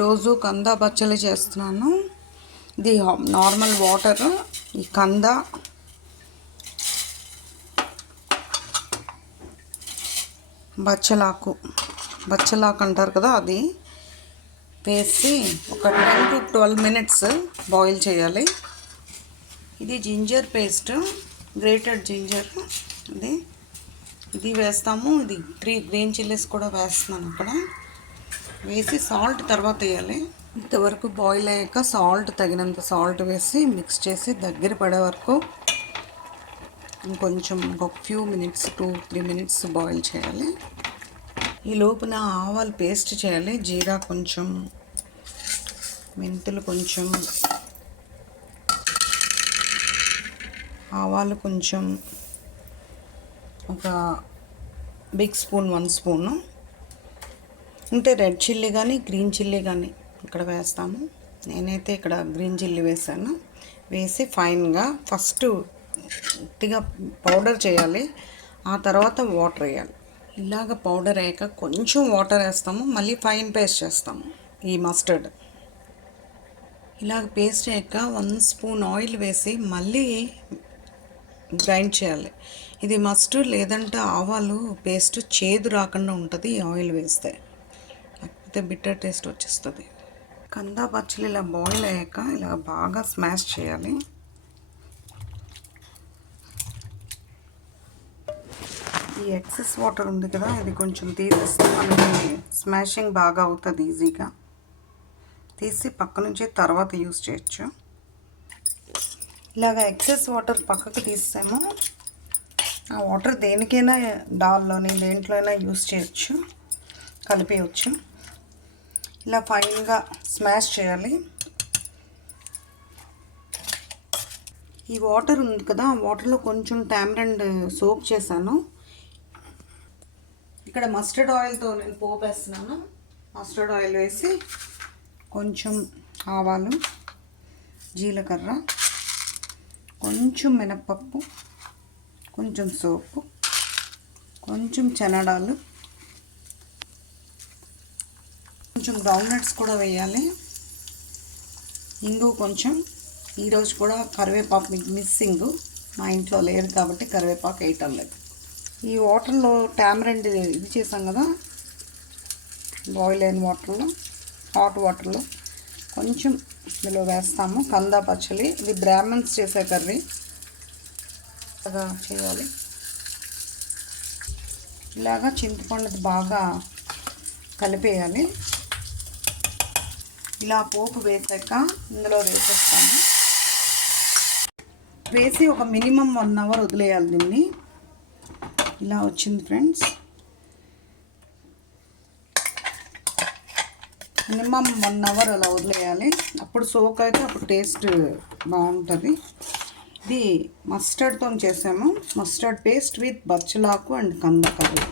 రోజు కంద బచ్చలి చేస్తున్నాను. ఇది నార్మల్ వాటర్, ఈ కంద, బచ్చలాకు అంటారు కదా, అది వేసి ఒక 10 to 12 minutes బాయిల్ చేయాలి. ఇది జింజర్ పేస్ట్, గ్రేటెడ్ జింజర్, ఇది వేస్తాము. ఇది 3 గ్రీన్ చిల్లీస్ కూడా వేస్తున్నాను. అక్కడ వేసి సాల్ట్ తర్వాత వేయాలి. ఇంతవరకు బాయిల్ అయ్యాక సాల్ట్ తగినంత సాల్ట్ వేసి మిక్స్ చేసి దగ్గర పడే వరకు ఇంకొంచెం ఒక ఫ్యూ మినిట్స్ 2-3 minutes బాయిల్ చేయాలి. ఈ లోపున ఆవాలు పేస్ట్ చేయాలి. జీరా కొంచెం, మెంతులు కొంచెం, ఆవాలు కొంచెం, ఒక బిగ్ స్పూన్ 1 స్పూను ఉంటే రెడ్ చిల్లీ కానీ గ్రీన్ చిల్లీ కానీ ఇక్కడ వేస్తాము. నేనైతే ఇక్కడ గ్రీన్ చిల్లీ వేసాను. వేసి ఫైన్గా ఫస్ట్ గట్టిగా పౌడర్ చేయాలి. ఆ తర్వాత వాటర్ వేయాలి. ఇలాగ పౌడర్ అయ్యాక కొంచెం వాటర్ వేస్తాము. మళ్ళీ ఫైన్ పేస్ట్ చేస్తాము. ఈ మస్టర్డ్ ఇలాగ పేస్ట్ అయ్యాక 1 స్పూన్ ఆయిల్ వేసి మళ్ళీ గ్రైండ్ చేయాలి. ఇది మస్ట్, లేదంటే ఆవాలు పేస్ట్ చేదు రాకుండా ఉంటుంది ఈ ఆయిల్ వేస్తే, లేకపోతే బిట్టర్ టేస్ట్ వచ్చేస్తుంది. కంద బచ్చలి ఇలా బాయిల్ అయ్యాక ఇలా బాగా స్మాష్ చేయాలి. ఈ ఎక్సెస్ వాటర్ ఉంది కదా, ఇది కొంచెం తీసేస్తే మనకి స్మాషింగ్ బాగా అవుతుంది ఈజీగా. తీసి పక్క నుంచి తర్వాత యూస్ చేయొచ్చు. ఇలాగ ఎక్సెస్ వాటర్ పక్కకు తీసాము. ఆ వాటర్ దేనికైనా, దాల్లోని దేంట్లో అయినా యూస్ చేయొచ్చు, కలిపేయచ్చు. ఇలా ఫైన్గా స్మాష్ చేయాలి. ఈ వాటర్ ఉంది కదా, ఆ వాటర్లో కొంచెం టామరిండ్ సోక్ చేశాను. ఇక్కడ మస్టర్డ్ ఆయిల్తో నేను పోపు వేస్తున్నాను. మస్టర్డ్ ఆయిల్ వేసి కొంచెం ఆవాలు, జీలకర్ర, కొంచెం మినప్పప్పు, కొంచెం సోపు, కొంచెం శనగడాలు, కొంచెం గ్రౌండ్ నట్స్ కూడా వేయాలి. ఇంగు కొంచెం. ఈరోజు కూడా కరివేపాకు మిస్సింగ్, మా ఇంట్లో లేదు కాబట్టి కరివేపాకు వేయటం లేదు. ఈ వాటర్లో టామరిండ్ ఇది చేసాం కదా, బాయిల్ అయిన వాటర్లో, హాట్ వాటర్లో కొంచెం ఇందులో వేస్తాము. కంద పచ్చలి, ఇది బ్రాహ్మణ్స్ చేసే కర్రీ. ఇలాగా చేయాలి. ఇలాగా చింతపండుది బాగా కలిపేయాలి. ఇలా పోపు వేసాక ఇందులో వేసేస్తాము. వేసి ఒక మినిమం 1 hour వదిలేయాలి దీన్ని. ఇలా వచ్చింది ఫ్రెండ్స్. మినిమం 1 hour అలా వదిలేయాలి. అప్పుడు సోక్ అయితే అప్పుడు టేస్ట్ బాగుంటుంది. ఇది మస్టర్డ్తో చేసాము. మస్టర్డ్ పేస్ట్ విత్ బచ్చలాకు అండ్ కంద కర్రీ.